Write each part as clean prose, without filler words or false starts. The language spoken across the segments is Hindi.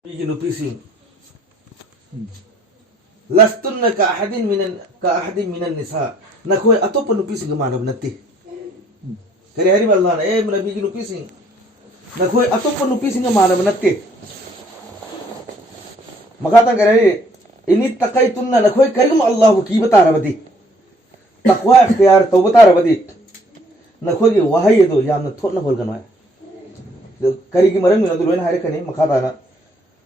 Nupising lastun na kaahadin minan nisa nakoy ato pa nupising gamanab nati kaya hari Allah na muna bigin nupising nakoy ato pa nupising gamanab nati makatang kaya hari ini takay tunna nakoy kari mo Allah ki batara badi takwa ikhtiyar to batara badi nakoy ki wahay do yamna thot na hol ganwa kari ki marang mina duloin hari kani makata na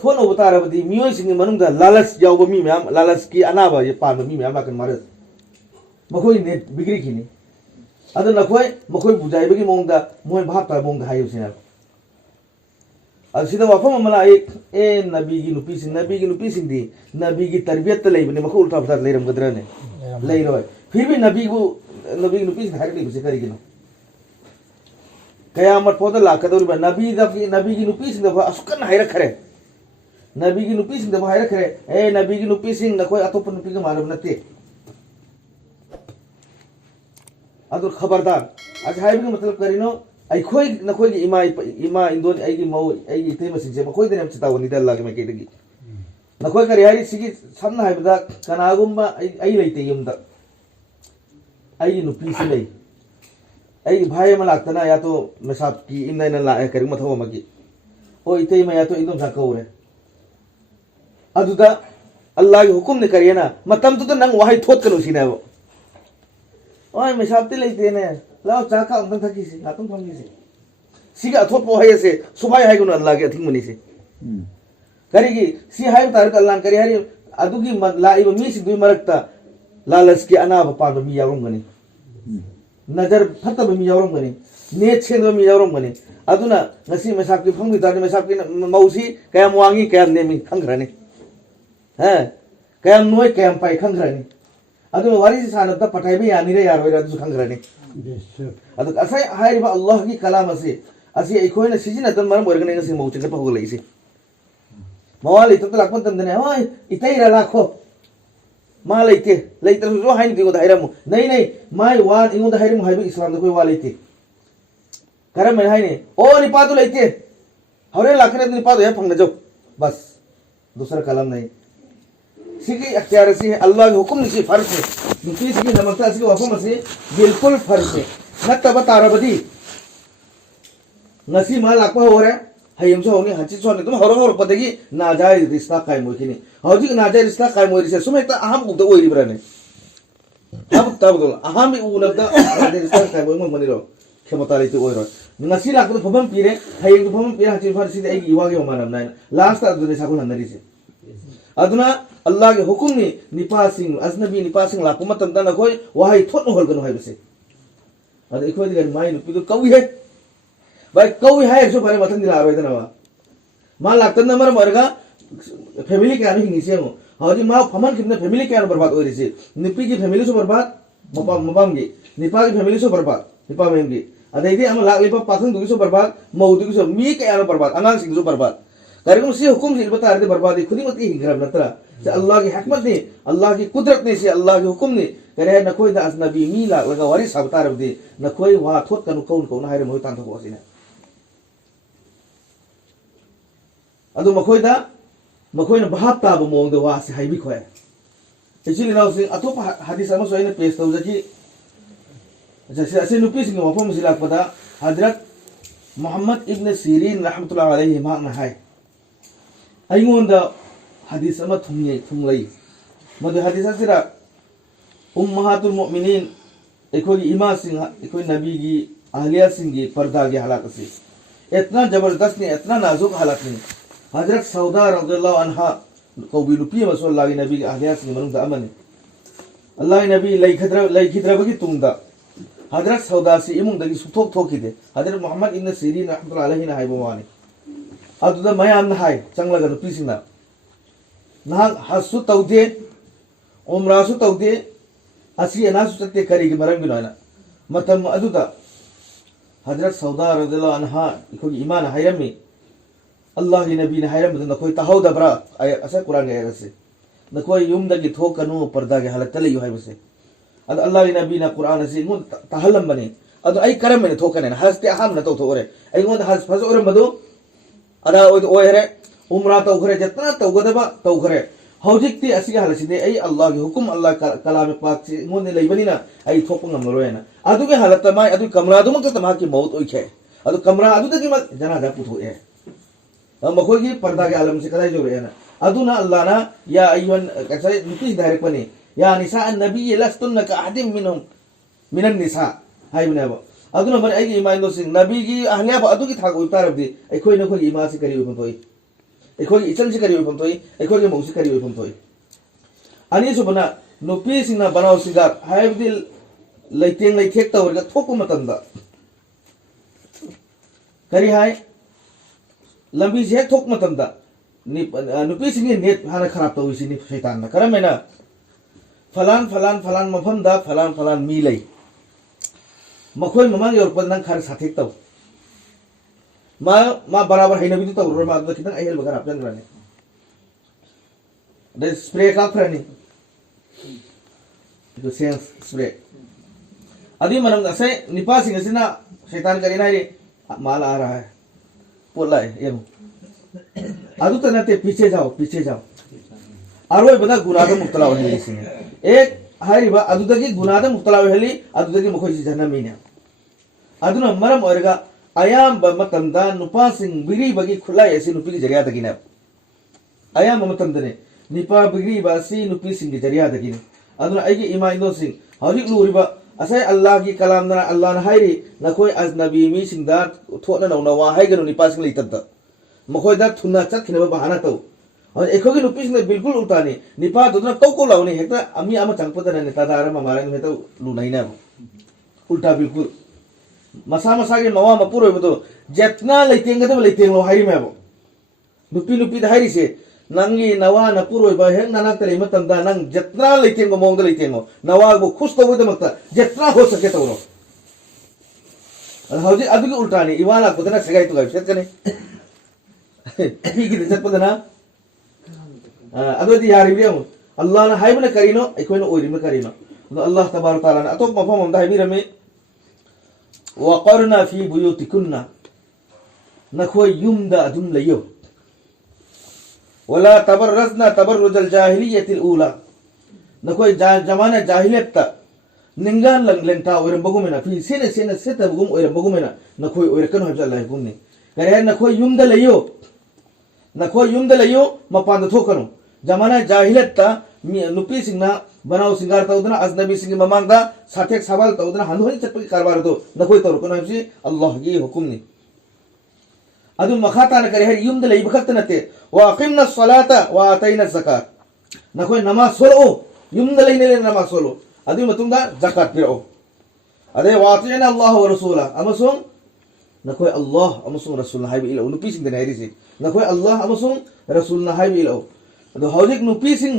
थोन उतारा बदी मियो सिंग मनुंग दा लालच जाओ बमी मैम लालच की अनाबा ये पान बमी मैम लाकन मारे मखोई ने बिगरी खिनी अदो नखोई मखोई बुजाई बगी मोंग दा मोय भाप ता मोंग हायो सिना असिदा वाफम मला ए नबी की नुपी सिंग दी नबी की तरबियत त लेबने मखो उल्टा फता लेरम गदरा ने ले रोय फिर भी नबी की नुपी सिंग हारे बिसे करी गिनो कयामत पोदा लाकदौर बा नबी की नुपी सिंग दफा असुकन हायरा खरे नबी की नुपी सिंग दफा हायरा खरे ए नबी की नुपी सिंग नकोय अतोप नुपी के मालूम नते अदुर खबरदार आज हाय भी मतलब करिनो आई खोय नकोय की इमा इंदोन आई की मौ आई इते मसिंग से मकोय देने चिता वनी दल लागे मके दगी नकोय करि हाय सिगी समना हाय बदा कनागुम आई लेते युमदा आई नुपी से ले आई भाई में लागतना या तो मिसाब की इन दिन ला करी मथो मगी ओ इते में या तो इंदम साकौरे अदुदा अल्लाह की हुकुम ने करिए ना मतम तो नंग वहाई थोत कनो सीना वो ओए मिसाब ते लेते ने लाओ चाका अंदर थकी से आतम फंगी से सीगा थोप पोहाय से सुबह हाय गुन अल्लाह के अथिंग मनी से करेगी सी हाय तारक अल्लाह करी हरी अदुगी लाई मी सी दुई मरकता लालच के अनाब पाद मी यारुम गनी नजर फतब मी यावरम गनी ने छेन मी यावरम Ghani अदुना ngasi mesap ki phang bitani mesap ki mausi kayam wangi kayam nemi khangrani ha kayam noi kayam pai khangrani adu wari si sana ta patai bi yani re yar wera du khangrani adu asai hairi ba Allah ki kalam asi ikoi na sijina tan maram organe ngasi mausi ka pagolai si mawali to lakpan tam dane oi itai ra lakho मा लेते लेते जो हाइन दिगो दायरम नहीं माय वान इंगो दायरम हाइबे इस्लाम दो कोई वा लेते करम में हाइने ओ निपा तो लेते हरे लाखने निपा तो है फंग जो बस दूसरा कलम नहीं सीकी अख्तियार से अल्लाह के हुक्म से फर्ज है निकी सीकी नमस्ता से वफम से बिल्कुल फर्ज है न तब तारबदी नसी मा लाखो हो रहा hayam so ni hanchi so ni tum horo padagi na jai rista kai mo kini hauji na jai rista kai mo rise sumai ta aham ugda oiri brane tab dol aham u nabda jai rista kai mo mani ro khemata le tu oiro ngasi la ko phobam pire hayam ko phobam pire hanchi farsi de ai iwa ge manam nai last ta dune sakul nari se aduna allah ge hukum ni nipasing ajnabi nipasing la kuma tam da na koi wahai thot no hol gano hai bese ad ikoi de mai nu pidu kawi hai भाई कौई है जो बारे मतन दिला रहे थे ना माँ लागत ना मर मरगा फैमिली क्या नहीं निचे मो हाँ जी माँ फमन कितने फैमिली क्या बर्बाद हो रही थी निपी की फैमिली से बर्बाद मपाम की निपा की फैमिली से बर्बाद निपा में की अदे इधर हम लाग लिपा पाथन दुगी से बर्बाद मऊदी की से मी क्या बर्बाद अंगांग सिंह से बर्बाद कार्यक्रम से हुकुम से बता रहे थे बर्बादी खुद ही मत ही ग्रह नतरा से अल्लाह की हिकमत ने अल्लाह की कुदरत ने से अल्लाह के हुकुम ने करे न कोई दा अजनबी मी ला लगा वारी साबता रब दे न कोई वहां थोत कनु कौन हाय रे मोय तान तो वसिना अदु मखोइना भाप ताब मोंग दो वासे हाइबी खोय एक्चुअली नाउ से अतोप हदीस अमा सोइना पेश तौ जकी जैसे असे नुपी सिंग मफम सिला पदा हजरत मोहम्मद इब्न सीरीन रहमतुल्लाह अलैहि मा ना हाय आइगोन दा हदीस अमा थुंगलै मदु हदीस सिरा उम्महातुल मुमिनीन एकोगी इमा सिंह एकोई नबी की अहलिया सिंह की पर्दा की हालत से इतना जबरदस्त ने इतना नाजुक हालत ने हजरत सौदा रज़ियल्लाहु अन्हा कौबी लुपी मसल्लाह नबी के अहलिया सिंह मनुंग दा अमन अल्लाह नबी लैखिद्रबगी तुंगदा हजरत सौदा से इमुंग दगी सुथोक थोकिदे हजरत मोहम्मद इब्न सीरीन रहमतुल्लाह अलैहि ना हाइबो वानी अदुदा मयाम ना हाय चंगलगा लुपी सिंह ना हसु तौदे उमरासु तौदे असी अनासु तते करी के मरम गिनोना मतम अदुदा हजरत सौदा रज़ियल्लाहु अन्हा इकोगी ईमान हायरमी अल्लाह की नबी ने हायरम न कोई ताहौ दबरा ऐसा कुरान के आयत से न कोई युम दगी थो कनु पर्दा के हालत तले यु हाय बसे अद अल्लाह की नबी ना कुरान से मु तहल्लम बने अदो आई करम में थोकने हज ते हम न तो थोरे आई गोंद हज फज और मदो अदा ओय हरे उमरा तो खरे जतना तो गदबा तो खरे हौजिकती असिगा हलसिदे आई अल्लाह के हुकुम अल्लाह कलाम पाक से गोंद लेबनिना आई थोप ngam अदु के हालत माय अदु कमरा दुमक तमा की मौत ओइखे अदु कमरा अदु तकी मत जनाजा पुथोए मखोय की पर्दा के आलम से कदाई जो रेना अदुना अल्लाह ना या अय्युन कैसे नुतिस डायरेक्ट बने या निसा नबी लस्तुन का अहदिम मिनहुम मिनन निसा हाय बनेबो अदुना मन आई इमान दो सिंह नबी की अहलिया अदु की थाक उतारबदी अखोय नखोय इमा से करी उफमतोय अखोय इचन से करी उफमतोय अखोय के मौसी करी उफमतोय अनि सुबना नुपी सिंह ना बनाव सिगा हायबदिल लैतेंग लैथेक तवरगा थोको मतंदा करी हाय लंबी से थोक मतंदा नुपी सिंह नेट हाना खराब तवisi नि शैतान ना करमेना फलान फलान फलान मफमदा फलान फलान मी लै मखोय ममांग योरपन नंग खार साथेक तव मा बराबर हैनबि तव रो मा द खितंग आइहेल बगर आपजन राने द स्प्रे का फ्रनी तो सेंस स्प्रे अदी मनम असे निपा सिंह सिना शैतान करिना रे माल आ रहा है पोला है ये अदु तनते पीछे जाओ अरोय बदा गुनाद मुक्तला होली सिंह एक हारिबा अदुदगी गुनाद मुक्तला होली अदुदगी मखोय जनमीने अदुना मरम ओरगा आयाम बमतंदा नुपा सिंह बिरी बगी खुलाई ऐसी नुपी की जरिया तगिना आयाम बमतंदने निपा बिरी बासी नुपी सिंह की जरिया तगिने अदुना आइगे इमाइनो सिंह हौजिक लुरिबा असै अल्लाह की कलाम दना अल्लाह ना हाइरी नखोय अजनबी मी सिंह दा थोना नौना वा हाइगनो निपा सिंह लैतद मखोय दा थुना चखिनबा बहाना तौ और एखोगी नुपी सिंह बिल्कुल उल्टानी निपा दुना कौको लाउनी हेक्ता अमी आमा चंगपदना ने तदार मामारा में तो लुनाइना उल्टा बिल्कुल मसा मसा के मवा मपुर हो तो जितना लेतेंगे तो लेतेंग लो हाइरी में नुपी नुपी हाइरी से नंगी नवा नपुर हो हे नाना तले मतंदा नंग जितना लेतेंगो मोंग लेतेंगो नवा वो खुश तो होते मत जितना हो सके तो रो हौजी अदुगी उल्टानी इवाला पदना सगाई तो गाइस कने की जत पदना अदोदी यारी बियो अल्लाह ना हाइबना करिनो एकोइनो ओइरिम करिनो अल्लाह तबारक तआला ना अतो मफम हम दाइबी रमे वक़रना फी बुयूतिकुन्ना नखोय युमदा अदुम लयो वला तबर्रजना तबर्रुजल जाहिलियतिल ऊला नखोय जमाना जाहिलियत ता निंगान लंगलेंटा ओरम बगुमेना फी सेने सेने सेता बगुम ओरम बगुमेना नखोय ओरकन हबजा लाई गुमने करे नखोय युमदा लयो मपान थोकनो जमाना जाहिलियत ता नुपी सिंगना बनाव सिंगार तौदना अजनबी सिंग ममांगदा साथेक सवाल तौदना हनहोनी चटपी कारबार तो नखोय तौर कोन हबसी अल्लाह की हुकुम नि अदु मखाता न करे हर युमद लई बखत नते वा अकिमना सलाता वा आतैना ज़कात नखोय नमाज सोलो युमद लई ने नमाज सोलो अदु मतुंगा ज़कात पिरो अदे वा अतैना अल्लाह व रसूला अमसुम नखोय अल्लाह अमसुम रसूल हाइब इलो नुपी सिंग ने हरिसी नखोय अल्लाह अमसुम रसूल हाइब इलो अदु हौजिक नुपी सिंग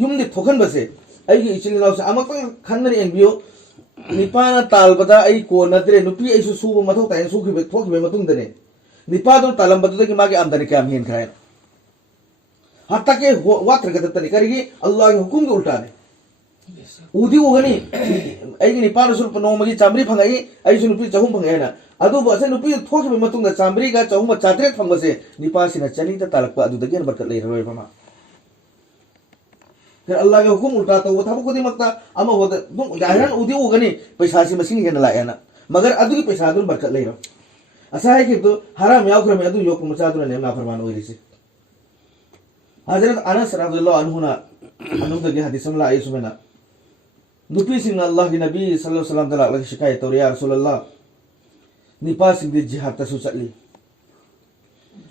युमदे थोखन बसे अगी इचिन लाउसे अमक खन्ननि एनबियो निपाना तालबदा आई को नद्रे नुपी आइसु सुबो मथौ ताइन सुखिबे थोखिबे मतुंदने निपादो तालंबदुदगी मागे आमदनी क्या मेन खाय हत्ता के वात्र गततनी करिगी अल्लाह के हुकुम के उल्टा ने उदी ओगनी आइगी निपाना सुल नोमगी चामरी फंगाई आइसु नुपी चहुम फंगायना अदु बसे नुपी थोखिबे मतुंगा चामरी गा चहुम चात्रे फंगबसे निपासिना चलिता तालकपा अदुदगी बरकत लै रवे फमा फिर अल्लाह के हुकुम उल्टा तो वो था को दिमकता अमा वो तुम जाहिरन उदी ओगनी पैसा से मशीन के नलाया ना मगर अदु की पैसा दुन बरकत ले रो असा है कि तो हराम याव क्रम अदु योक मचा दुन ने ना फरमान होई से हजरत अनस रज़ियल्लाहु अन्हु ना अनु के हदीस में आई सुमेना नुपी सिंह अल्लाह के नबी सल्लल्लाहु अलैहि वसल्लम तला लग शिकायत और या रसूल अल्लाह निपा सिंह दी जिहाद तसु चली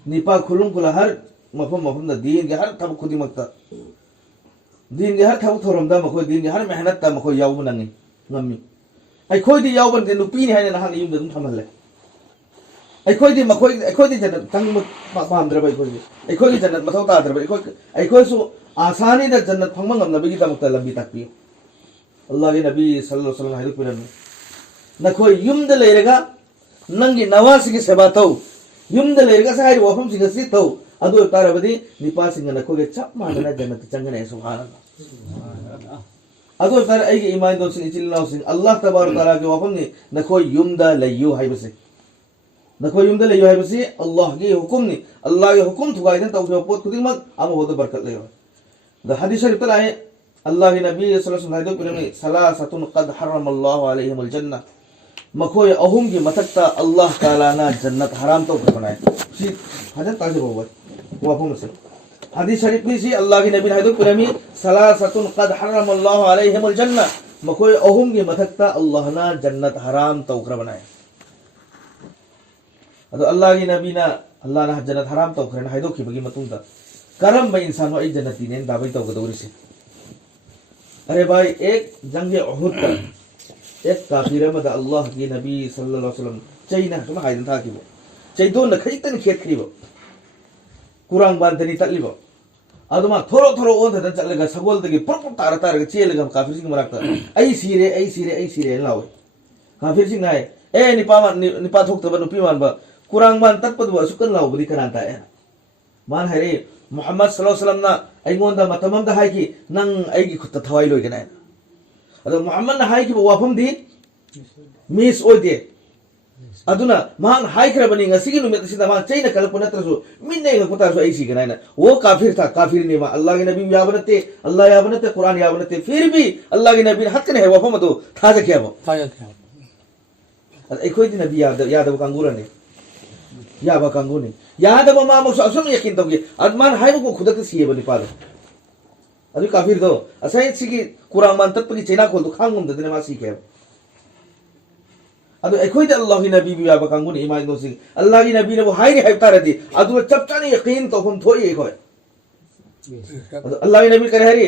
निपा खुलुम कुला हर मफम दा दीन के हर तब खुदी मकता दिन के हर थब थोरम दा मखोय दिन के हर मेहनत ता मखोय याव मनंगी ngami ai khoi di yaw ban de nupi ni haina hang yum dum thamal le ai khoi di janat tang ma pam dra bai khoi ai khoi di janat mathau ta dra bai ai khoi su asani da jannat phangma ngam nabi ki tamuk ta lambi takpi allah ke nabi sallallahu alaihi wasallam haidu piran na khoi yum da leirega nangi nawasi ki seba tau yum da leirega sa hai wafam singa si tau adu tarabadi nipa singa na khoi chap ma na jannat changana subhanallah अदो सर आई के ईमान दो सिंह इचिलनाव सिंह अल्लाह तबारक ताला के वफम ने नखो युमदा लयु हाय बसे नखो युमदा लयु हाय बसे अल्लाह के हुकुम ने अल्लाह के हुकुम थुगाइदन तौ पोत खुदिंग मत आम होद बरकत ले द हदीस शरीफ तला है अल्लाह के नबी सल्लल्लाहु अलैहि वसल्लम ने सलासतुन कद हर्रमल्लाहु अलैहिमुल जन्नह मखोय अहुम की मथकता अल्लाह ताला ना जन्नत हराम तो बनाए सी हजर ताजे होगा वफम से हदीस शरीफ में सी अल्लाह के नबी ने पुरमी सलासतुन कद हर्रमल्लाहु अलैहिमुल जन्नह मखोय अहुम की मथकता अल्लाह ना जन्नत हराम तो बनाए अदो अल्लाह के नबी ना अल्लाह ना जन्नत हराम तो करना है दो की बगी मतुंदा करम भाई इंसान वो एक जन्नती ने दावे तो गदौरी से अरे भाई एक जंगे उहुद का एक काफिर मद अल्लाह के नबी सल्लल्लाहु अलैहि वसल्लम चाइना तुम हाइदन था कि वो चाइ दो न खैतन खेत खरीबो कुरान बांधनी तलिबो अदमा थोरो थोरो ओन था चलेगा सगोल तकी पुर पुर तार तार के चेलेगा काफिर सिंह मराकता ऐ सीरे लावे काफिर सिंह नाय ए निपा थोक तब नुपी मान बा कुरान बांध तत्पद बा सुकन लाव बदी करांता है मान हरे मोहम्मद सल्लल्लाहु अलैहि वसल्लम ना ऐगोंदा मतमम दा हाय की नंग ऐगी खुत थवाई लोय गनाय अदो मोहम्मद ना हाय की वाफम दी मिस ओइदे अदुना मान हाय खरबनी ngasi नुमित सिदा मान चैना कल्पना तरसु मिन्ने गकुता सु ऐसी गनाय वो काफिर था काफिर ने मा अल्लाह के नबी याबनते अल्लाह याबनते कुरान याबनते फिर भी अल्लाह के नबी हक ने वाफम तो थाजा क्या वो अखोय दी नबी यादव कांगुरने याबा कांगुने यादव मा मसु असम यकीन तोगे अदमान हाय को खुद के सीए बनि पालो अदु काफिर दो असाई सिगी कुरान मान तत्पगी चैना को तो खांगुम दने मा सीखे अदु अखोय दी अल्लाह की नबी याबा कांगुने ईमान दो सिंग अल्लाह की नबी ने वो हाय हाय तारदी अदु चपचानी यकीन तो हम थोई एखोय अदु अल्लाह की नबी करे हरी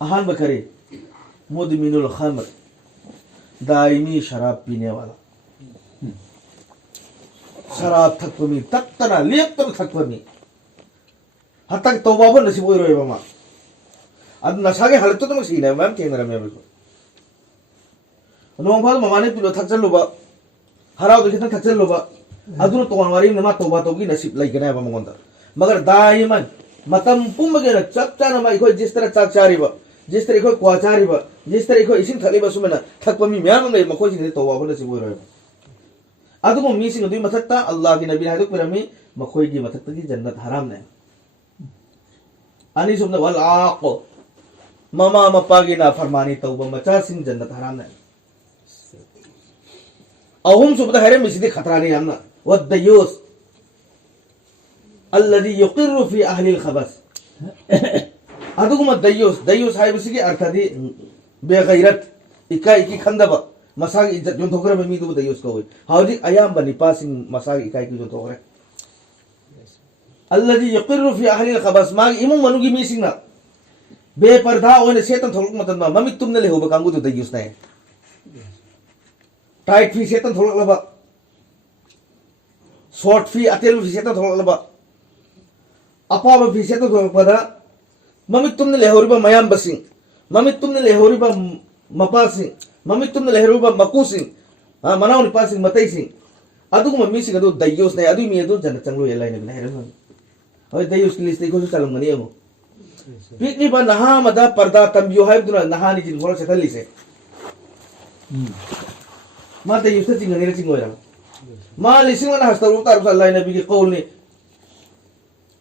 अहान बकरे मुदमिनुल खमर दायमी शराब पीने वाला शराब थकपमी तत्तना लेप्तम थकपमी हतक तौबा पर नसीब होई रोय बमा अब नशा के हालत तो मसीन है मैम केंद्र में बिल्कुल नोंग फाल ममाने पिलो थकचल लोबा हराव तो कितना थकचल लोबा अदुन तोन वारी नमा तौबा तौगी नसीब लाई गना है बमगोंदा मगर दायमन मतम पुमगे चपचा नमा इखोय जिस तरह चाक चारीबा जिस तरह को क्वाचारी बा जिस तरह को इसिंग थली बा सुमेना थकपमी म्याम ने मखोय सिंग तौबा पर नसीब होई रोय अदुम मी सिंग दुई मथकता अल्लाह की नबी हादुक परमी मखोय की मथकता की जन्नत हराम ने अनि सुमने वल आक ममा मप्पागी ना फरमानी तौबा मचा सिंग जन्नत हराम ने अहुम सुबदा हरे मिसिदे खतरा नहीं हमना वद्दयूस अल्लजी युकिरु फी अहली अलखबस अदुगुम दयूस दयूस हाय बिसिगे अर्थादि बेगैरत इकाई की खंदबा मसाग इज्जत जोन थोकरे मी दु दयूस को हाउदी अयाम बनि पासिंग मसाग इकाई की जोन थोकरे अल्लजी युकिरु फी अहली अलखबस माग इमु मनुगी मिसिंगना बेपर्दा ओने सेतन थोलक मतन ममिक तुमने ले होबा कांगु दु दयूस नै टाइट फी सेतन थोलक लबा शॉर्ट फी अतेल फी सेतन थोलक लबा अपाब फी सेतन थोलक पदा ममिक तुमने लेहोरिबा मयाम बसिंग ममिक तुमने लेहोरिबा मपासिंग ममिक तुमने लेहोरिबा मकुसिंग मनाव निपासिंग मतैसिंग अदुगुम मिसिंग अदु दयूस नै अदु मी अदु जन चंगलो एलाई ने हेरन होय दयूस की लिस्ट को चलम गनी एमो पिकनी बा नहा मदा पर्दा तंबियो हाय दुना नहा नि जिन होल सेथली से मा दयूस चिंग ने चिंग होयरा मा लिसिंग वन हस्तरु तारु अल्लाह नबी के कौल ने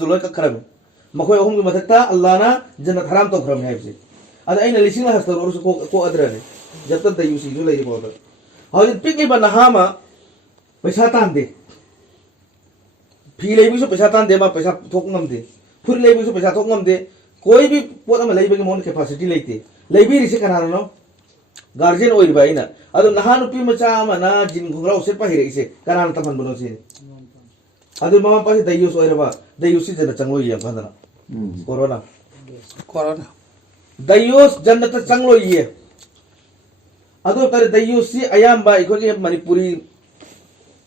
दुलय कखरम मखोय अहुम की मथकता अल्लाह ना जन्नत हराम तो खरम है से अद आइना लिसिंग हस्तर और को अदरने जब तक दयूसी जो लई बोल हाउ पिकली बना हामा पैसा तान दे फी ले भी सो पैसा तान दे मा पैसा थोक ngam दे फुर ले भी सो पैसा थोक ngam दे कोई भी पोत में लई बगे मोन कैपेसिटी लेते लई भी रिसे कनानो नो गार्जियन ओइ बाइना अद नहा नुपी मचा मना जिन घुगरा उसे पहिरे इसे कनान तमन बनो से अदु मामा पासे दयूस ओइरबा दयूसी जन चंगलो ये भंदना कोरोना दयूस जन्नत चंगलो ये अदु तरे दयूसी अयाम बा इको के मणिपुरी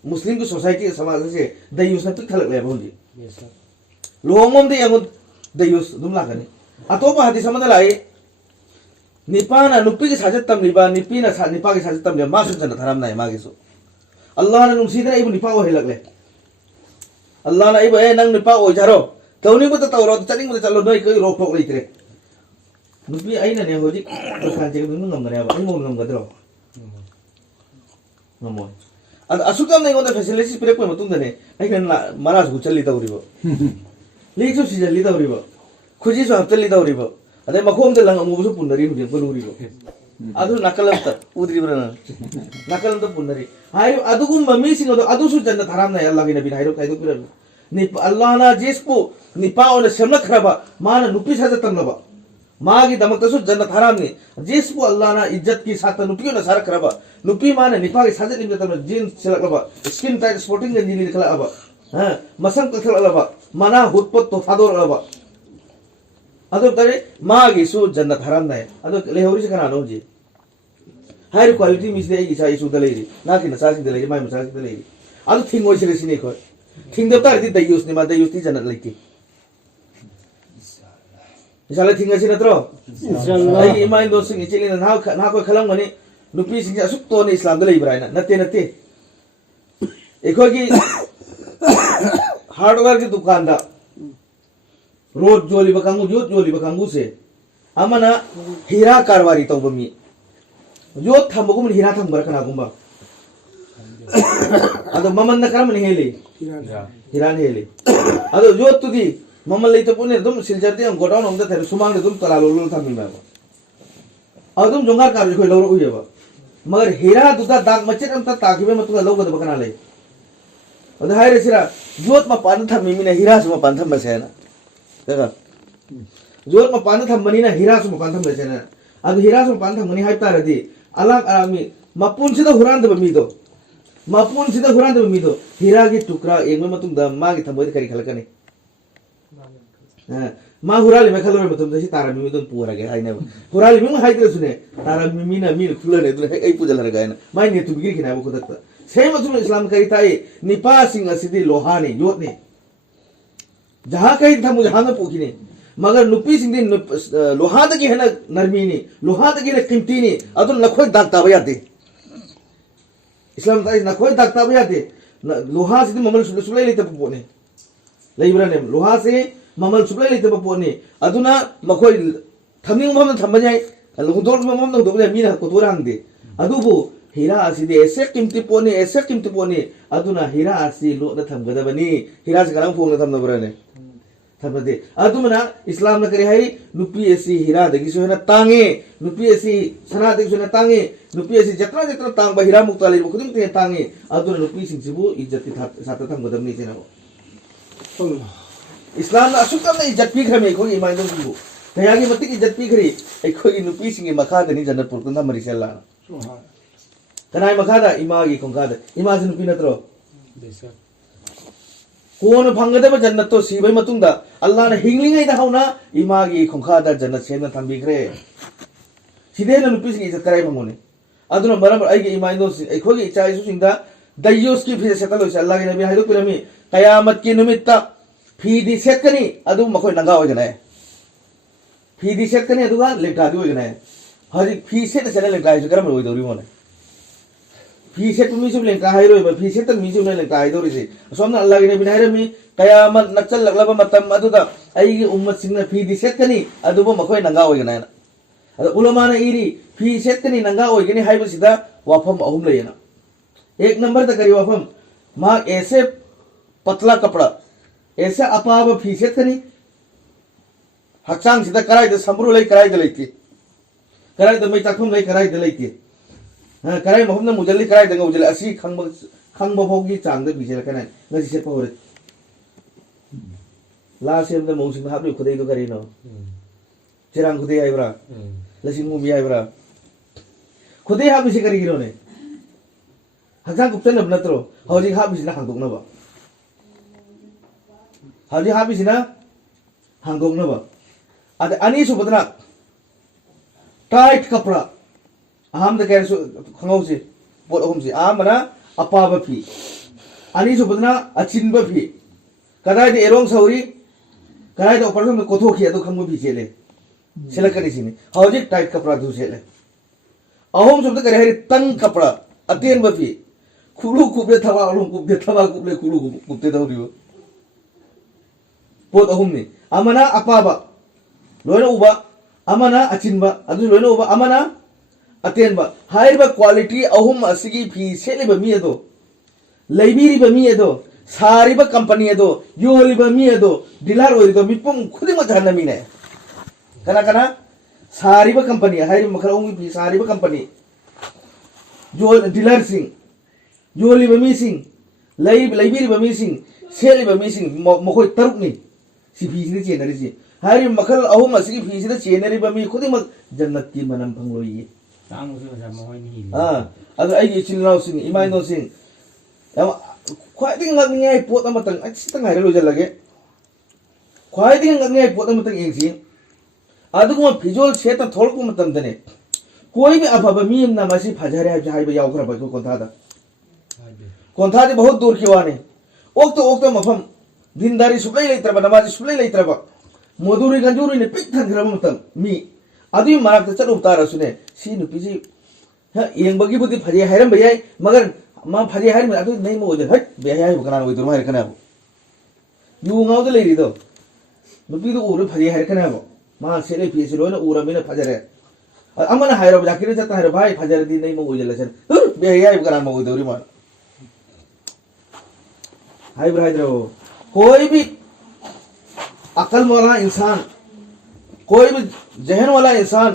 मुस्लिम की सोसाइटी समाज से दयूस न पिक थलक ले बोलजी लोंगोम दे यंग दयूस दुम लागने अतोपा हदि समद लाई निपाना नुपी की साजत तम लिबा निपीना निपा की साजत तम ले मासु जन धरम नाय मागे सो अल्लाह ने नुसीदरा इबु निपा को हेलक ले Allah na iba nang nipa o jaro tawni mo ta tawro taning mo chalo noi koi rok tok leitre nupi ai na ne hoji kan je nu ngam gane ba ai mo ngam gadro ngamo asukam nei ngonda facility pire ko matung dane ai kan maras gu challi tawri bo leju si jalli tawri bo khuji so haptali tawri bo ade makhom de lang amu so punari hu ko luri bo adu nakalam ta udri brana nakalam ta punari hai adu gum mami sing adu su janna tharam na Allah nabi hairo kai do pira ni Allah na jespo ni paona semna khraba mana nupi saja tamlaba मागी दमक तसु जन्नत हराम ने जिसपु अल्लाह ना इज्जत की साथ नुपियो ना सारा करबा नुपी माने निपा के साजे निम तम जीन सेलक लबा स्किन टाइट स्पोर्टिंग गंजी नि खला अबा हां मसंग कथल लबा मना हुतपत तो फादोर लबा अदो तरे मागी सु जन्नत हराम ना अदो लेहोरी से कना नो जी हायर क्वालिटी मिस दे इसा इसु दलेरी ना कि नसा सि दलेरी माय मसा सि दलेरी अदो थिंग ओइ सिरे सिने खो थिंग दता रि द यूज नि मा द यूज ति जन्नत लेकी Misalnya tinggal sini terus, lagi iman dosa ni cili nak kau kalam ni, nupi sini asuk tu ni Islam tu lagi berani, nanti, ekor ki hardware ki dukaan dah, road joli bakangu, jod joli bakangu se, amana hira karwari tau bumi, jod tham bagu hira tham berkan aku mbak, atau maman nak karam ni heli, hira ni heli, atau jod tu di मम्मा ले तो पुने तुम सिलचर दिया गोडाउन हम तो थे सुमांग ने तुम तला लोलो था मीमा को और तुम जोंगार कार कोई लोरो हुई है बा मगर हीरा दूसरा दाग मच्छर हम तो ताकि में मत लोग तो बकना ले और हाय रे सिरा जोत में पानी था मीमी ने हीरा से में पानी था बसे है ना देखा जोत में पानी था मनी ना हीरा से में पानी था बसे है ना अब हीरा से में पानी था मनी हाइप तार दी अलग आरामी मपून सीधा हुरान दे बमी दो मपून सीधा हुरान दे बमी दो हीरा की टुकड़ा एक में तुम दम माँ की थम्बोई करी खलका नहीं माँ हुराली में खलोरे में तुम जैसे तारा मिमी तुम पूरा गया आई ना हुराली में हाई तेरे सुने तारा मिमी ना मीर खुला नहीं तुने एक पूजा लगा है ना माय ने तू बिगड़ के ना वो खुद तक सेम तुम इस्लाम करी ताई निपा सिंह सिद्धि लोहानी योत ने जहाँ कहीं था मुझे हाँ में पूछी ने मगर नुपी सिंह दिन लोहा तक है ना नरमी ने लोहा तक है ना कीमती ने अब तो नखोई दागता भी आते इस्लाम ताई नखोई दागता भी आते लोहा से ममल सुले लेते पुपोने लेबरा ने लोहा से ममल सुप्लाई लेते बपोने अदुना मखोई थमिंग मम थम जाय लुदोर मम न दोबले मीना को तोरांग दे अदुबो हीरा आसी दे ऐसे कीमती पोने अदुना हीरा आसी लो न थम गदबनी हीरा से गरम फोन न थम न बरने थम दे अदुमना इस्लाम न करे हाई नुपी ऐसी हीरा दगी सो है न तांगे नुपी ऐसी सना दगी सो न तांगे नुपी ऐसी जत्रा जत्रा तांग बा हीरा मुक्ताली खुदिम ते तांगे अदुना नुपी सिंसिबु इज्जत की साथ थम गदबनी से न इस्लाम ना असुकम ने इज्जत पी खरे को इमान दो सिबु तयागी मति की इज्जत पी खरी एखो की नुपी सिंगे मखा दनी जन्नत पुर कुंदा मरी सेला कनाय मखा दा इमा की कोंगा दा इमा से नुपी नत्रो कोन फंगदे ब जन्नत तो सिबै मतुंग दा अल्लाह ने हिंगलिंगै दा हौना इमा की कोंगा दा जन्नत सेना थंबी खरे सिदे न नुपी सिंगे इज्जत कराय भंगोने अदुना मरम आई की इमान दो एखो की इचाई सु सिंगा दयोस की फिर सेतल हो अल्लाह के नबी हाइदो पिरमी कयामत की निमित्त फीदी सेट कनी अदु मखोय नंगा होगना है फीदी सेट कनी अदुगा लेटा दि होगना है हरि फी सेट चले लेटा है गरम होय दौरी मोने फी सेट मी सुब लेटा है रोय फी सेट मी सुब लेटा है दौरी से सोमना अल्लाह के नबी नायरे मी कयामत नक्सल लगलब मतम अदुदा आई उम्मत सिंह फीदी सेट कनी अदुबो मखोय नंगा होगना है अदु उलमा ने इरी फी सेट कनी नंगा होगनी हाइबसिदा वाफम अहुम लेना एक नंबर द करी वाफम मा ऐसे पतला कपड़ा ऐसे अपाब फीसेत कनी हचांग सिदा कराय द समरू लई कराय द लईती कराय द मै ताखुम लई कराय द लईती हां कराय महमना मुजल्ली कराय द उजल असि खंग भोगी चांग द बिसेल कनाय नसि से पहोरे ला सेम द मौसिंग हाबनि खुदै दो करी नो चिरांग खुदै आइब्रा लसिंग मुबि आइब्रा खुदै हाबि से करी गिरो ने हचांग गुप्तन नत्रो हौजि हाबि से हांदोक नबा हाजी हाबी सिना हांगोंग नबा आदे अनी सुबदना टाइट कपड़ा आम द कैर खंगौ से पोट अहम से आमना अपाब फी अनी सुबदना अचिन फी कदाय दे एरोंग सौरी कदाय दे ऑपरेशन में कोथो खी अदो खंगो फी चले सिलकनी सिने हौजी टाइट कपड़ा धु चले अहम सुबद करे हरि तंग कपड़ा अतेन बफी खुलू कुबले थवा कुबले खुलू कुबते दौरियो पोत अहुमनी अमना अपाबा लोयना उबा अमना अचिनबा अदु लोयना उबा अमना अतेनबा हाइबा क्वालिटी अहुम असिगी फी सेलिबा मी अदो लैबिरिबा मी अदो सारिबा कंपनी अदो योलिबा मी अदो डीलर ओइदो मिपुम खुदिमा धनमीने कना कना सारिबा कंपनी हाइबा मखल अहुम फी सारिबा कंपनी जो डीलर सिंह योलिबा मी सिंह लैबिरिबा मी सिंह सेलिबा मी सिंह मखोय तरुकनी सी फीसिने चेनरिसी हाइबा मखल अहुम असिगी फीसिने चेनरिबा मी खुदिमा जन्नत की मनम फंगलोई अगर आई चिल्लाओ Singh इमाइनो Singh ख्वाइदिंग ngakngai pot amatang achitang hairo lojalage ख्वाइदिंग ngakngai pot amatang engsi aduguma pijol seta tholku matam dane koi bi ababa mi na masi phajare haiba yaukra ba ko kontha de bahut dur ki wane okto mafam dindari sublai leitraba namazi sublai leitraba moduri ganjuri ne pik than gram matam mi adi marak ta chadu tara sune si nu piji ha yeng bagi budi phaje hairam bayai magar ma phaje hair me adu nei mo de hat be hai bukana oi dur mai kana yu ngau de leiri do nu pi do ur phaje hair kana bo ma sele pi se lo na ura me na phajare amana hairo jakire jata hairo bhai phajare di nei mo oi jela sen be hai bukana mo oi dur ma hai bhai ro कोई भी अकल वाला इंसान कोई भी जहन वाला इंसान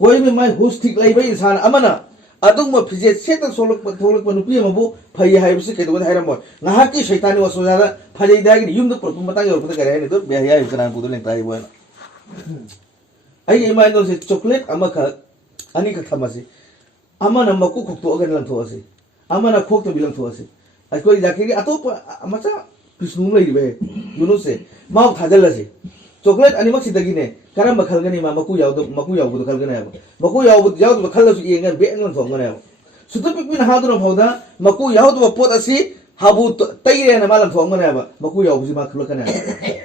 कोई भी मैं होश ठीक लाई भाई इंसान अमना अदुग म फिजे सेत सोलक नुपी मबु फई हाइबसे केदो हाइरमो नहा की शैतानी वसुजादा फजै दागी युम द प्रपु मता गर पता करे नि दो बे हाइ कना पुदु लें ताइ बोन आई इमाइ नो से चॉकलेट अमखा अनि का थमसे अमना मकु खोक्तो अगन लं थोसे अमना खोक्तो बिलं थोसे आई कोई जाके अतोप मचा कृष्णु लैबे युनो से माउ थाजलसे चॉकलेट अनि मक्सी दगिने करम बखलगनी मा मकु यावदो खलगने मकु यावदो खलसु येंगन बेंगन थोंगने सुतु पिपिन हादुनो फौदा मकु यावदो पोत असि हाबु तैरेना मालम थोंगने मकु यावबुसि मा खलकने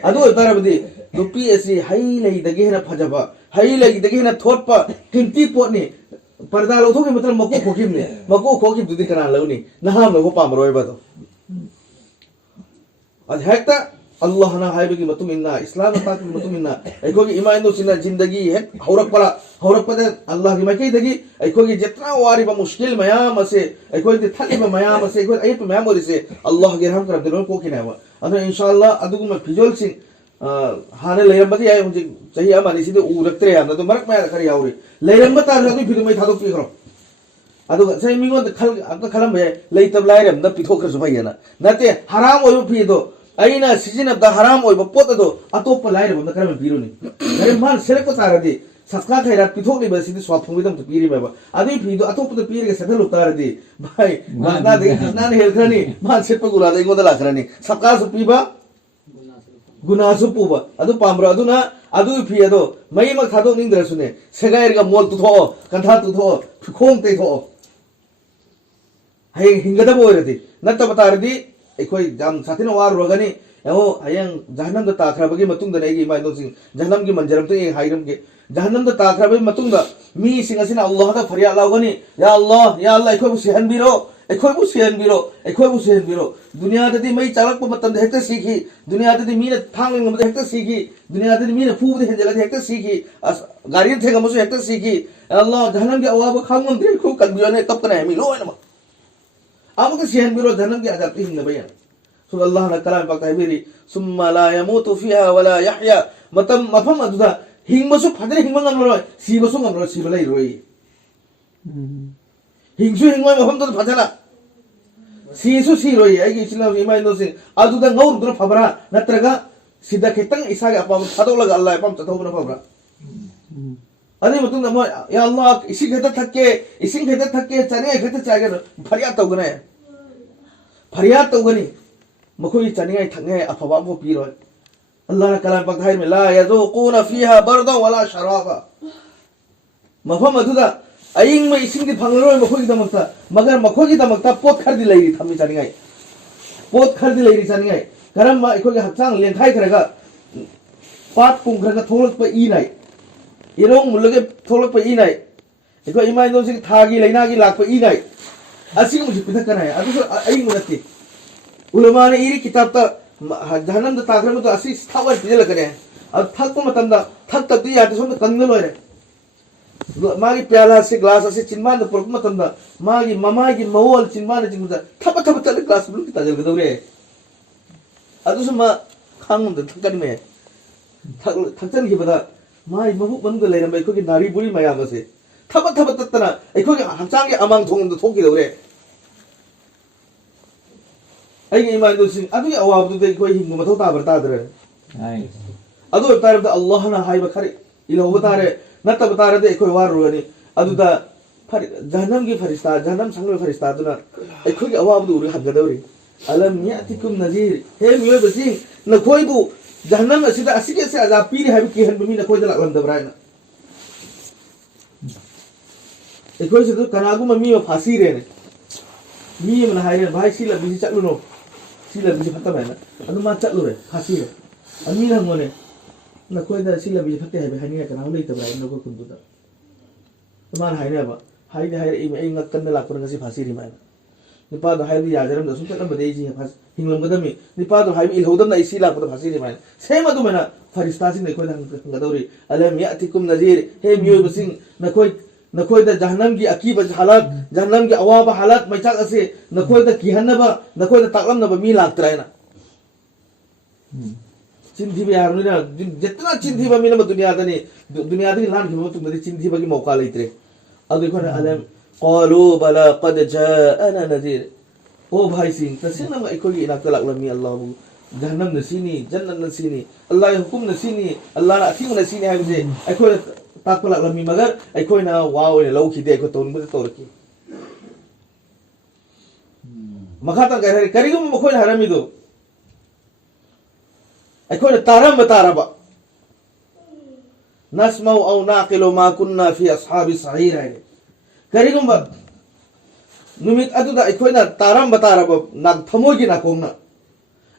अदु तारबदि दुपी असि हाई लई दगे हेना फजबा हाई लई दगे हेना थोटपा किंती पोतनी पर्दा लौथोके मतलब मकु खोकिम दुदि कना लौनी नहाम लगो पामरोय बदो अद हेक्ता अल्लाह ना हाइबे की मतुमिन्ना इस्लाम पाक की मतुमिन्ना एकोगी इमानो सिना जिंदगी है हौरकपदा अल्लाह की माइकई दगी एकोगी जितना वारिबा मुश्किल मयाम से एकोगी थलिबा मयाम से एकोगी अयप मयाम से अल्लाह के रहम कर दिनो को किनावा अदो इंशाअल्लाह अदुगु में फिजोल सिंह हाने लेरमबदी आय मुझे सही अमानी सिदे उरक्त्रे याम तो मरक माया खरी यावरी लेरमब तार अदु फिदु मै थादो पिखरो अदु सही मिगो खलम भय लेतब लाइरम न पिथोखरसु भयना नते हराम ओयो फिदो अइना सीजन अब हराम ओइब पोत अदो अतोप लाइरब न करम पिरुनी गरे मान सेलेक्ट तारदी सस्का खैरा पिथोकनि बसिदि स्वाफुंगिदम तो पिरि बाबा अदि फिदो अतोप तो पिरिगे सेथल उतारदी भाई माना दे कृष्णा ने हेलखरनी मान सेप गुला दे गोदा लाखरनी सस्का सु पिबा गुना सु पुबा अदु पामरा अदुना अदु फि अदो मै म खादो निंद्रसुने सेगाइरगा मोल तुथो कंथा तुथो खोंग तेथो हाय हिंगदा बोरदी नत्त बतारदी एकोई जाम साथिन वार रोगनी एहो हयंग जहन्नम द ताखराबगी मतुंग द नेगी माइनो सिंग जहन्नम की मंजरम तो ये हाइरम के जहन्नम द ताखराबगी मतुंग द मी सिंग असिना अल्लाह दा फरिया लावगनी या अल्लाह एकोई बु सेहन बिरो दुनिया ददी मई चालक प मतम द हेक्टर सीखी दुनिया ददी मीने थांग म द हेक्टर सीखी दुनिया ददी मीने फू द हेजला द हेक्टर सीखी गाड़ी थे गमसु हेक्टर सीखी अल्लाह जहन्नम के अवाब खांग म दे खु कलबियोने तब कने मी लो न आमुक सेहन बिरो जहन्नम की आजादी हिंग बयान सो अल्लाह ना कलाम पाक ताइबिरी सुम्मा ला यमूतु फिहा वला यहया मतम मफम अदुदा हिंगबसु फदरे हिंगम ngamro सिबसु ngamro सिबलाई रोई हिंगसु हिंगमय मफम तो फजला सिसु सिरोई आइगी इस्लाम इमाइनो से अदुदा ngौरुदुना फबरा नत्रगा सिदा खेतंग इसागे अपाम थादोलगा अल्लाह अपाम चथौबना फबरा अदि मतुंग म या अल्लाह इसिंग खेत थक्के चने खेत चागे फरियाद तौगनी मखोई चने थंगे अफवा बो पीरो अल्लाह ना कलाम पक हाय में ला यज़ुकुना फीहा बरदा वला शराबा मफम अदुदा अइंग में इसिंग दि फंगरोय मखोई दमकता मगर मखोई दमकता पोत खरदि लैरि थमी चनिगाय करम मा इखोगे हचांग लेंथाय खरगा पात पुंखरगा थोलक प इनाय इरोंग मुलगे थोलक प इनाय इको इमाइनो सिंग थागी लेनागी लाक प इनाय असिंग मुझे पिथकना है अदु अइंग नति उलमा ने इरी किताब ता जहनम ताखर तो असी थावर पिजलकने अब थक मतंदा थक तक याद सोम कंग लोरे मागी प्याला से ग्लास से चिन्मान द पुरक मतंदा मागी ममा की मवल चिन्मान चिंगुदा थप थप तले ग्लास ब्लू किता जल गदौरे अदुस मा खांग द थकन में थकन की बदा माई मबु बंद लेरम बे कोगी नारी बुरी माया बसे थप थप ततना एखोगी हचांग के अमांग थोंग द थोंकी दौरे आई इमान दो सिंग अदु अवाब दु कोई हिंगु मथौ ता बरता दरे अदु तार द अल्लाह ना हाई बखरे इलो बतारे नत बतारे दे कोई वार रोनी अदु दा फरि जहन्नम की फरिश्ता जहन्नम संग फरिश्ता दुना एखोगी अवाब दु रि हगदौरी अलम यातिकुम नजीर हे मियो बसिंग न कोई बु जहन्नम असिदा असिके से अजाब पीरे है कि हन बमी न कोई दला दबरायना एखोई से तो कनागु मम्मी ओ फांसी रे ने मी मन हाइरे भाई सिला बिसी चलु नो सिला बिसी फता मैना अदु मा चलु रे फांसी रे अमी न मोने न कोई दा सिला बिसी फते है हनी का नाउ नहीं तबराय न को कुंदु दा मान हाइरे बा हाइरे हाइरे ए ngakkan लापर ngasi फांसी रे मैना निपा दो हाइबी याजरम दसु चलम बदे जी फास हिंगलम गदमी निपा दो हाइबी इलहोदम ना इसी लापर फांसी रे मैना सेम अदु मैना फरिश्ता सिंह कोई गदौरी अलम यातिकुम नजीर हे मियो बसिंग न कोई दा जहन्नम की अकीब हालत जहन्नम की अवाब हालत मैचाक असे न कोई दा किहन्नबा न कोई दा ताकलमनबा मी लागतरायना चिंधी यार ना जितना चिंधी बा मीना दुनिया दनी लान की तुम दे चिंधी बगी मौका लेतरे अब देखो ना अलम qalu bala qad ja'ana nadhir ओ भाई सिंह तसे ना इकोगी इनाक लागलमी अल्लाह जहन्नम नसीनी जन्नत नसीनी अल्लाह हुकुम नसीनी अल्लाह ना अथिंग नसीनी है जे अखो ताक लागलमी मगर अखो ना वाव ने लौ खिदे को तोन मुझे तोरकी मखाता करे करिगम मखो हरमी दो अखो तारम बतारबा नस्मउ औ नाकिलु मा कुन्ना फी असहाबि सहीर है करिगम नुमित अदुदा अखोइना तारम बतारब ना थमोगी ना कोंगना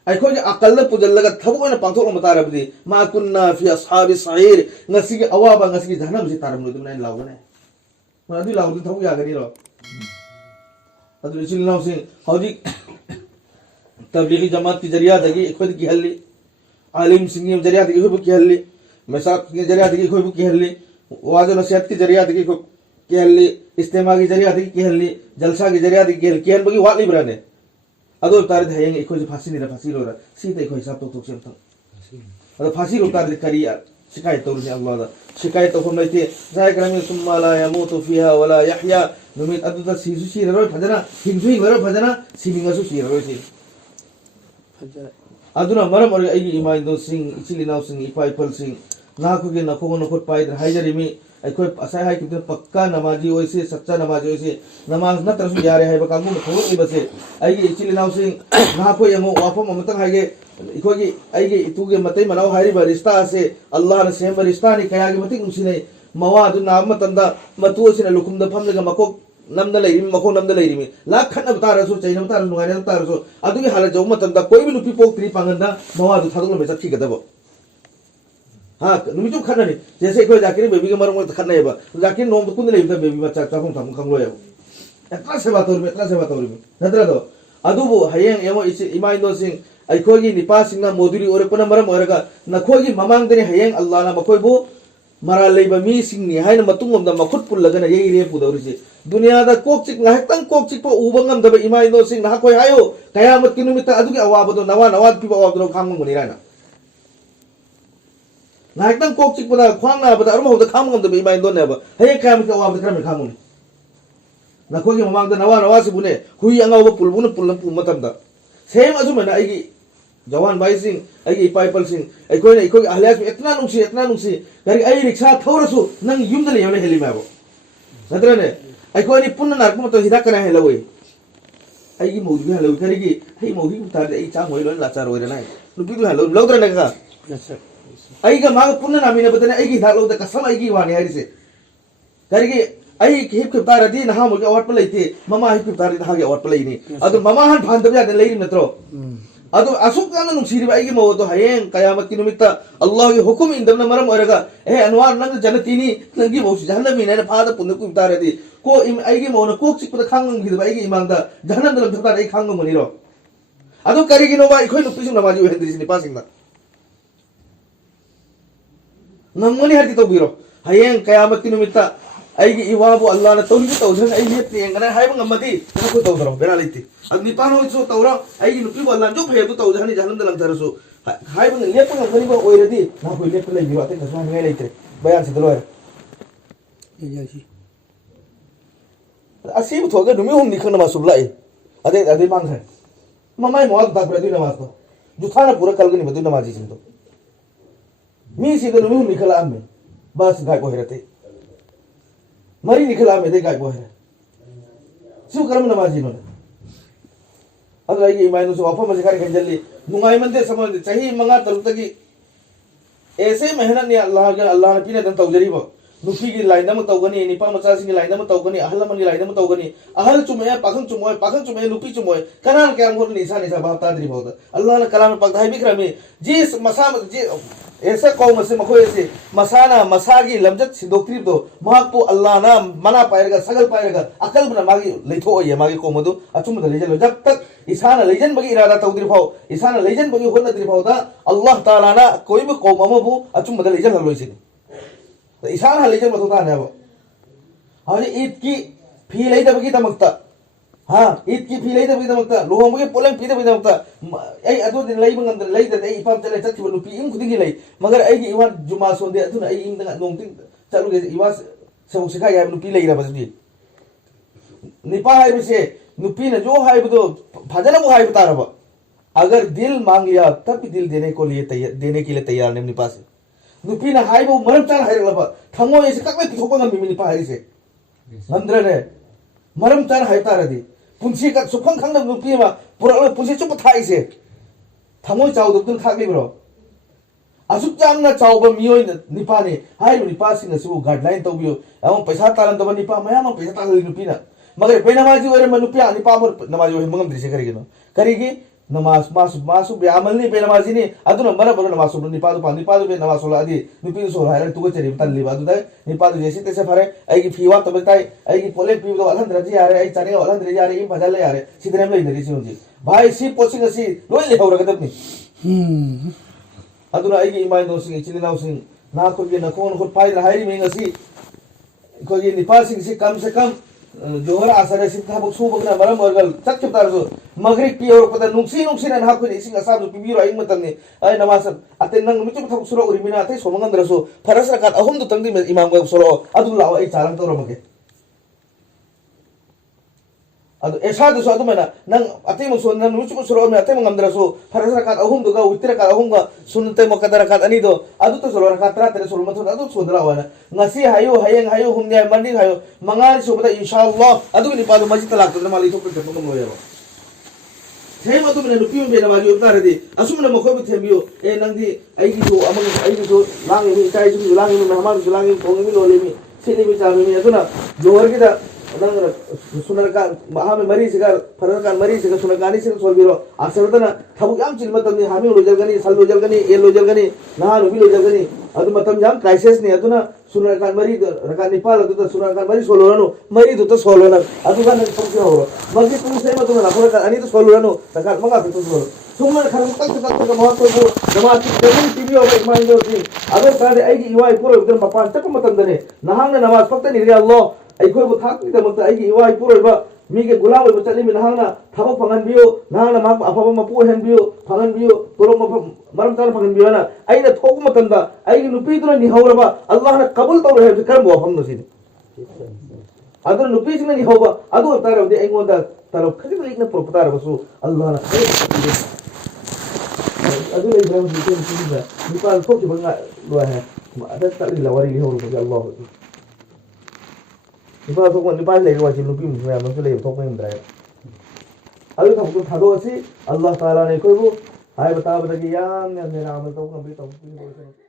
अखोइ अकल पुजल्लगा थबोना पांथोक बतारबदी मा कुन्ना फी असहाबि Sahir ngasi ge awaba ngasi ge जहन्नम से तारम नुदुम नाइन लावने मन अदु लावदु थबो या गनी रो अदु इसिल नाव से हौजी तबलीगी जमात की जरिया दगी खुद की हल्ली आलिम सिंह जरिया दगी खुद की हल्ली मसाक के जरिया दगी खुद की हल्ली वाज नसीहत की जरिया दगी खुद की हल्ली इस्तेमा की जरिया दगी की हल्ली जलसा की जरिया दगी की हल्ली बगी वाली बराने अदो तार धयंगे इको फांसी नहीं फांसी रो सीते इको हिसाब तो सेम था अदो फांसी रो तार करिया शिकायत तो ने अल्लाह दा शिकायत तो हम लेते जाय करमे सुम्मा ला यमूतु फिहा वला यहया नुमित अदु दा सीसु सी रो फजना हिंसु रो फजना सिमिंगसु सी रो सी फजना अदुना मरम और आई इमाइ दो सिंह इचिली नाव सिंह इपाई फल सिंह नाखु के नखो नखो पाई हाइजरिमी अखोय असय हाय कि पक्का नमाजी ओइसे सच्चा नमाजी ओइसे नमाज न तरसु यारे हाय बकांगु थोर इबसे आइगे इचिली नाव सिंह नाखो यमो वाफम अमतक हायगे इखोगी आइगे इतुगे मतै मनाव हायरि बरिस्ता से अल्लाह ने सेम बरिस्ता नि कयागे मति उसिने मवादु नाम मतंदा मतु सिने लुकुम द फमलगा मको नमदा लेरिमी मको नमदा लेरिमी लाख खन बतारसु चैन बतारसु नुगाने बतारसु अदुगे हाला जौ मतंदा कोई भी लुपी पोक त्रि पांगंदा मवादु थादुल में सखी गदबो हाँ नुमिचु खन्ना नहीं जैसे कोई जाकिर बेबी के मरंग खन्ना है बा जाकिर नोम कुंद नहीं था बेबी बच्चा चाफम था खंगलो है इतना से बात और में नदरा दो अदुबो हयेंग एमो इमाइन दो सिंह अखोगी निपा सिंह मोदुरी और पुनः मरम औरगा नखोगी ममांग दने हयेंग अल्लाह ना मखोइबो मरा लेबा मी सिंह नि हायन मतुंग ओमदा मखुत पुल्लगना ये रे पुदौरिसे दुनिया दा कोक चिक नाहतंग कोक चिक पो उबंगम दबे इमाइन दो सिंह ना कोई हायो कयामत की नुमित अदुगे अवाबदो नवा नवाद पिबो अवाबदो खांगम गनिराना नाहतंग कोक चिक पदा ख्वांग ना बदा अरुम होदा खांगम दबे इमाइन दो नेबा हे कयामत के अवाबदो करम खांगम नखोगी ममांग दा नवा नवा से बुने हुई अंगाव पुलबुन पुलम पुमतंदा सेम अजुमना आइगी जवान भाई सिंह आइगी पाइपल सिंह अखोई अहलियास में इतना नुसी करी आई रिक्शा थौरसु नंग युमद ले योले हेली माबो नद्रने अखोई पुन्न नारकम तो हिदा कना हेलवे आइगी मौजी हेलवे करीगी हे मौजी उतार दे चा मोइलो लाचार होइरे नाय लुबिगु हेलो लौद्रने का आइगा माग पुन्न नामिने बतने आइगी धा लौद कसम आइगी वाने हरिसे करीगी आई हिप के तार दी नहा मुगे अवट पलैते ममा हिप के तार हागे अवट पलैनी अदु ममा हन भान दब यादे लेरी नत्रो अदु असुक कान नुसिरि बाइगे मो तो हयें कयामत की निमित्त अल्लाह के हुकुम इंदम न मरम ओरगा ए अनवार नंग जनतीनी नंगी मो जहन्नम ने फाद पुन कु तार दी को इम आइगे मो न कोक चिक पद खांग गिद बाइगे इमांग दा जहन्नम दल धता रे खांग मनिरो अदो करिगिनो बा इखोय नुपि सुना माजी हेंद्रि सिनि पासिंना नमगनि हति तो बिरो हयें कयामत की निमित्ता आइगी इवाबु अल्लाह ने तौली तौजन आई लेत येंगना हाय ngमदी को तौदरो बेरा लेति अब निपान हो सो तौरा आइगी नुपि बु अल्लाह जो फयबु तौजनि जहनम दलंग तरसु हाय बंग लेप ngमनि बा ओइरदि ना कोइ लेप लइ बिरो अते कसु हाय लेते बयान से दलोय यजासी असी बु थोगे नुमि हम निखन मा सुबलाई अदे अदे मांग है ममाई मोल ता ब्रदि नमाज तो जुथाना पूरा कलगनि बदु नमाजी सिं तो मी सी नुमि हम निखला आमे बस गाय को हेरते मरी निखला में दे गाय को हेरे सु कर्म नमाजी नो अदर आइगी इमाइनो सो वाफा मजे करे खंजली नुंगाई मंदे समझ चाही मंगा तरुतगी ऐसे मेहनत ने अल्लाह ने पीने दन तौजरी बो नुफी की लाइन में तौगनी निपा मचा सिंह लाइन में तौगनी अहल मन की लाइन में तौगनी अहल चुमे पाखं चुमे नुपी चुमोय कनान क्या मोर निशा निशा बात तादरी बहुत अल्लाह ने कलाम पगधाई भी करमी जिस मसा जी ऐसे कौम से मखो ऐसे मसाना मसागी लमजत सिदोक्रिब दो महकपो अल्लाह ना मना पाएगा सगल पाएगा अकल बना मागी लेथो ये मागी कौम दो अचुम द लेजन जब तक ईसाना लेजन बगी इरादा तौदरी फाओ ईसाना लेजन बगी होना दरी फाओ दा अल्लाह ताला ना कोई भी कौम अमबु अचुम द लेजन हलोइसिन ईसान हलेजन मतुता ने अब हजे ईद की फी लेदा बगी तमक्ता हां ईद की फी लेदा बगी तमक्ता लोहम बगी पोलंग पीदा बगी तमक्ता ए अदो दिन लई बंग अंदर लई दे इपाम चले चत बनु पी इन खुदी लई मगर आई की इवान जुमा सोंदे अदुना आई इन नोंतिंग चलु गे इवास सब सिखा या नुपी लई रा बसदी निपा है बिसे नुपी ने जो है बदो भजन वो है बता रहा अगर दिल मांग लिया तब भी दिल देने के लिए तैयार नहीं निपा से नुपी ना हाई वो मरम चाल हाई लबा थंगो ऐसे कक में पिथोपा ngam मिनि पाहारी से नंद्र ने मरम चाल हाई तारदी पुंसी का सुखंग खंग नुपी मा पुरा पुंसी चुप थाई से थंगो चाउ दुन खागली ब्रो असुक चांग ना चाउ ब मियोय निपाने हाई निपा सिंग सु गाइडलाइन तो बियो एवं पैसा तारन दब निपा मया मा पैसा ताल नुपी ना मगर पे नमाजी ओरे मनुपिया निपा मोर नमाजी ओहे मंगम दृश्य करेगी नमाज मासु ब्यामल नि पे नमाजी नि अदुन मरा बरो नमाज निपादु पे नमाज सोला अदि निपि सोला हायर तुगो चरी तल्ली बादु दai निपादु जेसी तेसे फरे आइगी फीवा तब ताई आइगी पोले पी दो अलहन रजी यारे आई चाने अलहन रजी यारे इ भजल यारे सिदरेम ले नरी सिउजी भाई सी पोचिंग सी लोय ले हौरा गदबनी अदुन आइगी इमाइन दो सिंग चिलिनाउ सिंग ना खोगे नकोन खोट पाइ हाइरी मिंग सी खोगे निपा सिंग से कम जोहर आसरे सिंह था बक्सु बगना मरम वर्गल चक चुतार जो मगरिक पी और पता नुक्सी ना हाको नि सिंग असाब पी बिरो आइंग मतन ने ay नमाज अते नंग मिचु था सुरो उरिमिना अते सोमंगन दरसो फरस रकात अहुम दु तंगदी इमाम गो सुरो अदु लाव आई चारंग तोरो मगे अदु ऐसा दसो अदु मना नंग अते मसो नंग मिचु सुरो में अते मंगम दरसो फरस रकात अहुम दुगा उतिर रकात अहुम गा सुनते मकदर रकात अनि दो अदु तो सुरो रकात रा तेरे सुरो मथो अदु सोदरा वाना ngasi hayo hayeng hayo humnya mandi hayo mangal subata insyaallah adu ni padu masjid talak to mali to pe mo moya thai ma to mena lupi me na mali utare di asum na mo ko thembiyo e nangdi ai gi so amang ai gi so lang mi tai su lang mi mehman su lang mi pong mi lo le mi sini mi cha mi aduna johar ki da nang sunar ka maha me mari sigar farar kan mari sigar sunar gani sig sol biro asartana thabu yam chil matam ni hami lo jal gani sal lo jal gani e lo jal gani na lo bi lo jal gani adu matam jam crisis ni aduna sunar kan mari rakan nipal adu ta sunar kan mari solorano mari du ta solona adu kan pokyo ho magi tu se matum na khora kan ani to solorano rakan manga tu solo sumar kharam tak ka mahot ko namaaz ki demin tv ho iman do thi agar kade ai gi iwai puro idar mapan tak matam dane nahang na namaz fakta ni ri allah ai khoi bu thak ni da mak ai gi iwai puro ba mi ge gulam bo chali mi nahang na thabo phangan biyo nahang na ma afaba ma pu hen biyo phangan biyo toro ma maram tar phangan biyo na ai na thok matam da ai gi nupi tu ni haura ba allah na qabul to he kar bo pham no sin adar nupi sin ni hawa adu tar de ai ngonda taro khadi lik na propatar ba su allah na adu le ibrahim ni tin da ni pa thok ki banga lo hai ada tak li lawari li haura ba allah nipa thok nipa le wa chi nupi mu ya ma le thok mai mdra adu thok tu thado asi allah taala ne koi bu hai bata bata ki yam ne amal to kam bi to